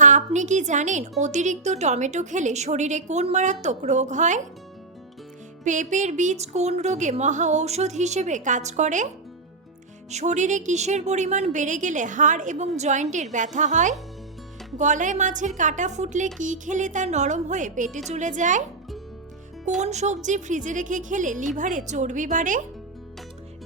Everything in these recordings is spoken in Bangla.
আপনি কি জানেন অতিরিক্ত টমেটো খেলে শরীরে কোন মারাত্মক রোগ হয়? পেঁপের বীজ কোন রোগে মহা ঔষধ হিসেবে কাজ করে? শরীরে কিসের পরিমাণ বেড়ে গেলে হাড় এবং জয়েন্টের ব্যথা হয়? গলায় মাছের কাটা ফুটলে কি খেলে তা নরম হয়ে পেটে চলে যায়? কোন সবজি ফ্রিজে রেখে খেলে লিভারে চর্বি বাড়ে?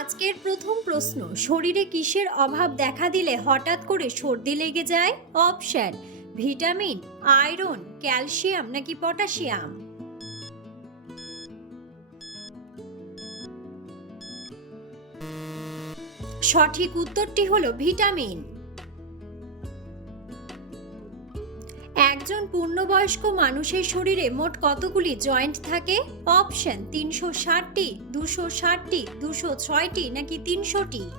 আজকের প্রথম প্রশ্ন, শরীরে কিসের অভাব দেখা দিলে হঠাৎ করে সর্দি লেগে যায়? অপশন, ভিটামিন, আয়রন, ক্যালসিয়াম নাকি পটাশিয়াম? সঠিক উত্তরটি হলো ভিটামিন। একজন পূর্ণবয়স্ক মানুষের শরীরে মোট কতগুলি জয়েন্ট থাকে? অপশন তিনশো ষাটটি, দুশো ষাটটি, দুশো ছয়টি নাকি তিনশোটি?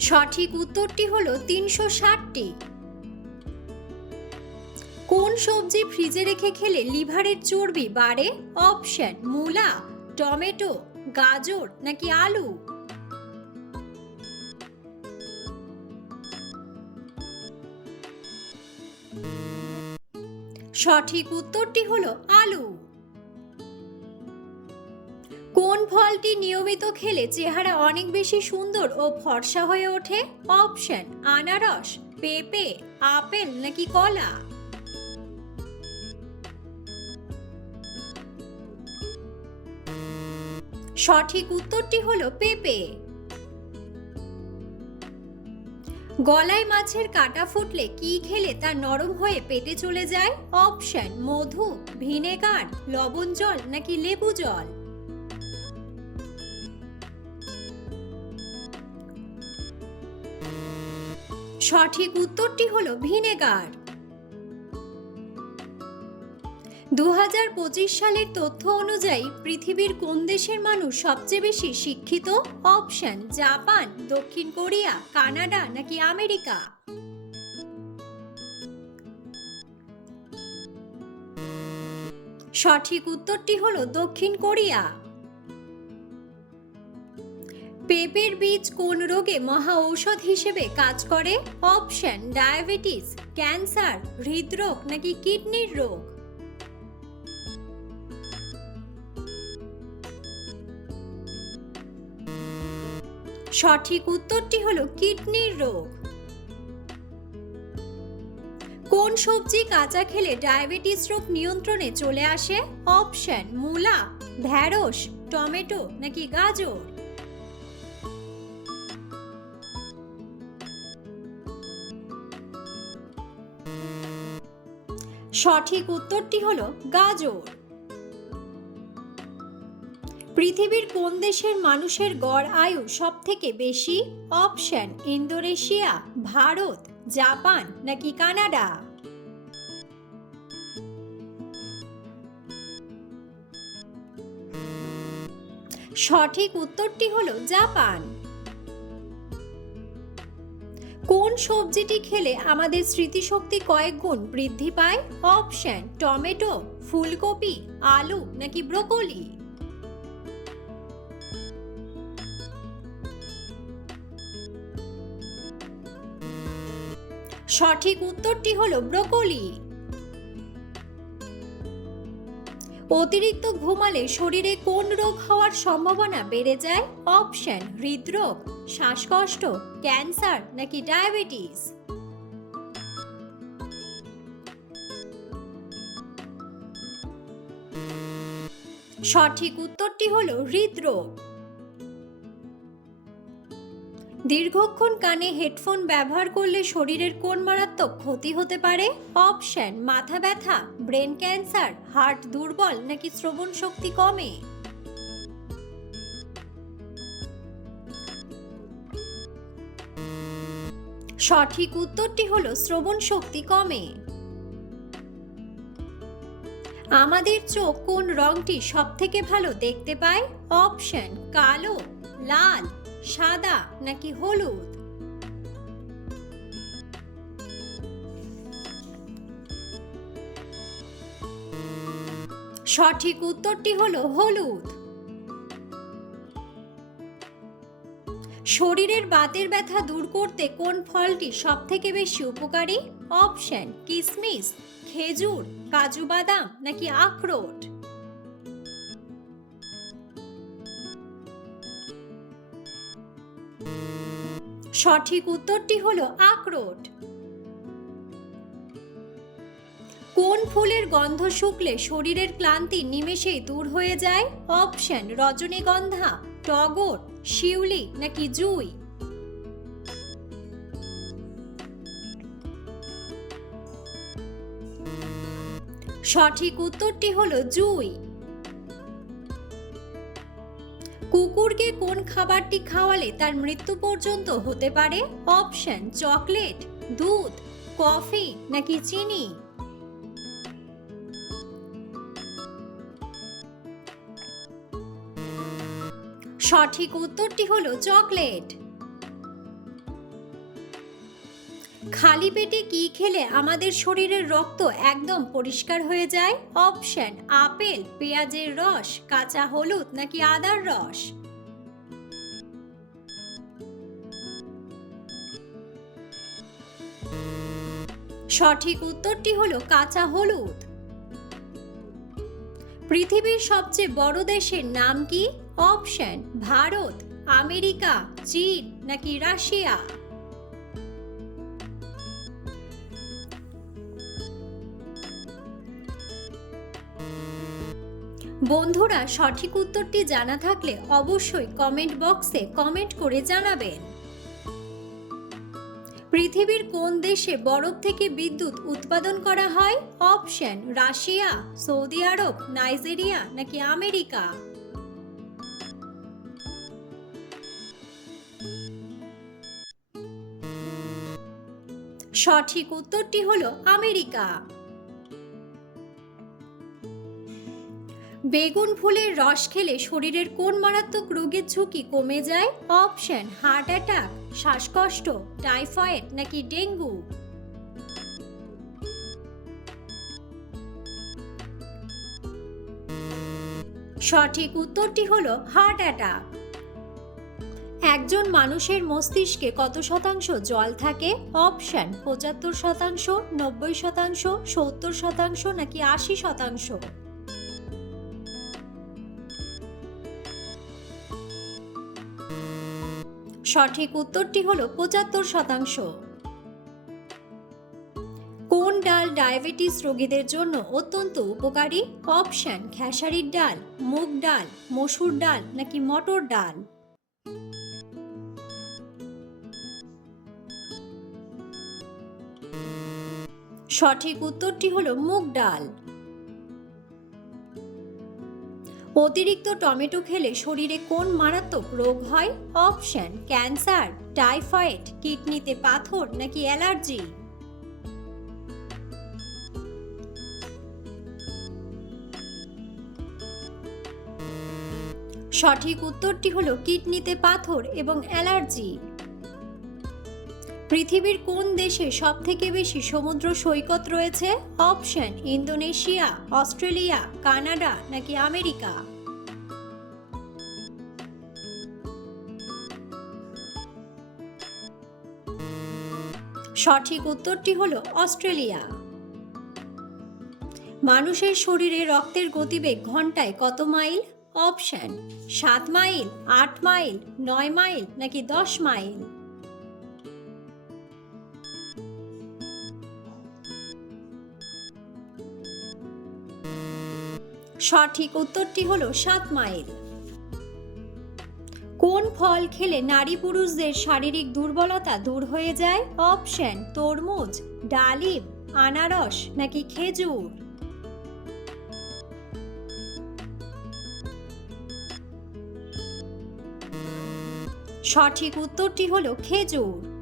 সঠিক উত্তরটি হলো তিনশো ষাটটি। কোন সবজি ফ্রিজে রেখে খেলে লিভারের চর্বি বাড়ে? অপশন মূলা, টমেটো, গাজর নাকি আলু? সঠিক উত্তরটি হলো আলু। কোন ফলটি নিয়মিত খেলে চেহারা অনেক বেশি সুন্দর ও ফর্সা হয়ে ওঠে? অপশন, আনারস, পেঁপে, আপেল নাকি কলা? সঠিক উত্তরটি হলো পেঁপে। গলায় মাছের কাটা ফুটলে কি খেলে তা নরম হয়ে পেটে চলে যায়? অপশন মধু ভিনেগার লবণ জল নাকি লেবু জল? সঠিক উত্তরটি হলো ভিনেগার দু হাজার পঁচিশ সালের তথ্য অনুযায়ী পৃথিবীর কোন দেশের মানুষ সবচেয়ে বেশি শিক্ষিত? অপশন, জাপান, দক্ষিণ কোরিয়া, কানাডা নাকি আমেরিকা? সঠিক উত্তরটি হলো দক্ষিণ কোরিয়া। পেঁপের বীজ কোন রোগে মহা ঔষধ হিসেবে কাজ করে? অপশন, ডায়াবেটিস, ক্যান্সার, হৃদরোগ নাকি কিডনির রোগ? সঠিক উত্তরটি হলো কিডনির রোগ। কোন সবজি কাঁচা খেলে ডায়াবেটিস রোগ নিয়ন্ত্রণে চলে আসে? অপশন, মূলা, ঢ্যাঁড়স, টমেটো নাকি গাজর? সঠিক উত্তরটি হলো গাজর। পৃথিবীর কোন দেশের মানুষের গড় আয়ু সব থেকে বেশি? অপশন, ইন্দোনেশিয়া, ভারত, জাপান নাকি কানাডা? সঠিক উত্তরটি হলো জাপান। কোন সবজিটি খেলে আমাদের স্মৃতিশক্তি কয়েক গুণ বৃদ্ধি পায়? অপশন, টমেটো, ফুলকপি, আলু নাকি ব্রোকলি? সঠিক উত্তরটি হলো ব্রোকলি। অতিরিক্ত ঘুমালে শরীরে কোন রোগ হওয়ার সম্ভাবনা বেড়ে যায়? অপশন, হৃদরোগ, শ্বাসকষ্ট, ক্যান্সার নাকি ডায়াবেটিস? সঠিক উত্তরটি হলো হৃদরোগ। দীর্ঘক্ষণ কানে হেডফোন ব্যবহার করলে শরীরের কোন মারাত্মক ক্ষতি হতে পারে? অপশন, মাথা ব্যথা, ব্রেন ক্যান্সার, হার্ট দুর্বল নাকি শ্রবণ শক্তি কমে? সঠিক উত্তরটি হলো শ্রবণ শক্তি কমে। আমাদের চোখ কোন রংটি সবথেকে ভালো দেখতে পায়? অপশন, কালো, লাল। সাদা নাকি হলুদ? সঠিক উত্তরটি হলো হলুদ। শরীরের বাতের ব্যথা দূর করতে কোন ফলটি সব থেকে বেশি উপকারী? অপশন, কিসমিস, খেজুর, কাজু বাদাম নাকি আখরোট? সঠিক উত্তরটি হলো আখরোট। কোন ফুলের গন্ধ শুকলে শরীরের ক্লান্তি নিমেষেই দূর হয়ে যায়? অপশন, রজনীগন্ধা, টগর, শিউলি নাকি জুই? সঠিক উত্তরটি হলো জুই। কুকুরকে কোন খাবারটি খাওয়ালে তার মৃত্যু পর্যন্ত হতে পারে? অপশন, চকলেট, দুধ, কফি নাকি চিনি? সঠিক উত্তরটি হলো চকলেট। খালি পেটে কি খেলে আমাদের শরীরের রক্ত একদম পরিষ্কার হয়ে যায়? অপশন, আপেল, পেঁয়াজের রস, কাঁচা হলুদ নাকি আদার রস? সঠিক উত্তরটি হলো কাঁচা হলুদ। পৃথিবীর সবচেয়ে বড় দেশের নাম কি? অপশন, ভারত, আমেরিকা, চীন নাকি রাশিয়া? বন্ধুরা সঠিক উত্তরটি জানা থাকলে অবশ্যই কমেন্ট বক্সে কমেন্ট করে জানাবেন। পৃথিবীর কোন দেশে বরফ থেকে বিদ্যুৎ উৎপাদন করা হয়? Option Russia, Saudi Arab, Nigeria নাকি আমেরিকা? সঠিক উত্তরটি হলো আমেরিকা। বেগুন ফুলের রস খেলে শরীরের কোন মারাত্মক রোগের ঝুঁকি কমে যায়? অপশন, হার্ট অ্যাটাক, শ্বাসকষ্ট, টাইফয়েড নাকি ডেঙ্গু? সঠিক উত্তরটি হলো হার্ট অ্যাটাক। একজন মানুষের মস্তিষ্কে কত শতাংশ জল থাকে? অপশন, পঁচাত্তর শতাংশ, নব্বই শতাংশ, সত্তর শতাংশ নাকি আশি শতাংশ? সঠিক উত্তরটি হলো পঁচাত্তর শতাংশ। কোন ডাল ডায়াবেটিস রোগীদের জন্য অত্যন্ত উপকারী? অপশন, খেসারির ডাল, মুগ ডাল, মসুর ডাল নাকি মটর ডাল? সঠিক উত্তরটি হলো মুগ ডাল। অতিরিক্ত টমেটো খেলে শরীরে কোন মারাত্মক রোগ হয়? অপশন, ক্যান্সার, টাইফয়েড, কিডনিতে পাথর নাকি অ্যালার্জি? সঠিক উত্তরটি হলো কিডনিতে পাথর এবং অ্যালার্জি। পৃথিবীর কোন দেশে সব থেকে বেশি সমুদ্র সৈকত রয়েছে? অপশন, ইন্দোনেশিয়া, অস্ট্রেলিয়া, কানাডা নাকি আমেরিকা? সঠিক উত্তরটি হল অস্ট্রেলিয়া। মানুষের শরীরে রক্তের গতিবেগ ঘন্টায় কত মাইল? অপশন, সাত মাইল, আট মাইল, নয় মাইল নাকি দশ মাইল? সঠিক উত্তরটি হলো সাত মাইল। কোন ফল খেলে নারী পুরুষদের শারীরিক দুর্বলতা দূর হয়ে যায়? অপশন, তরমুজ, ডালিম, আনারস নাকি খেজুর? সঠিক উত্তরটি হলো খেজুর।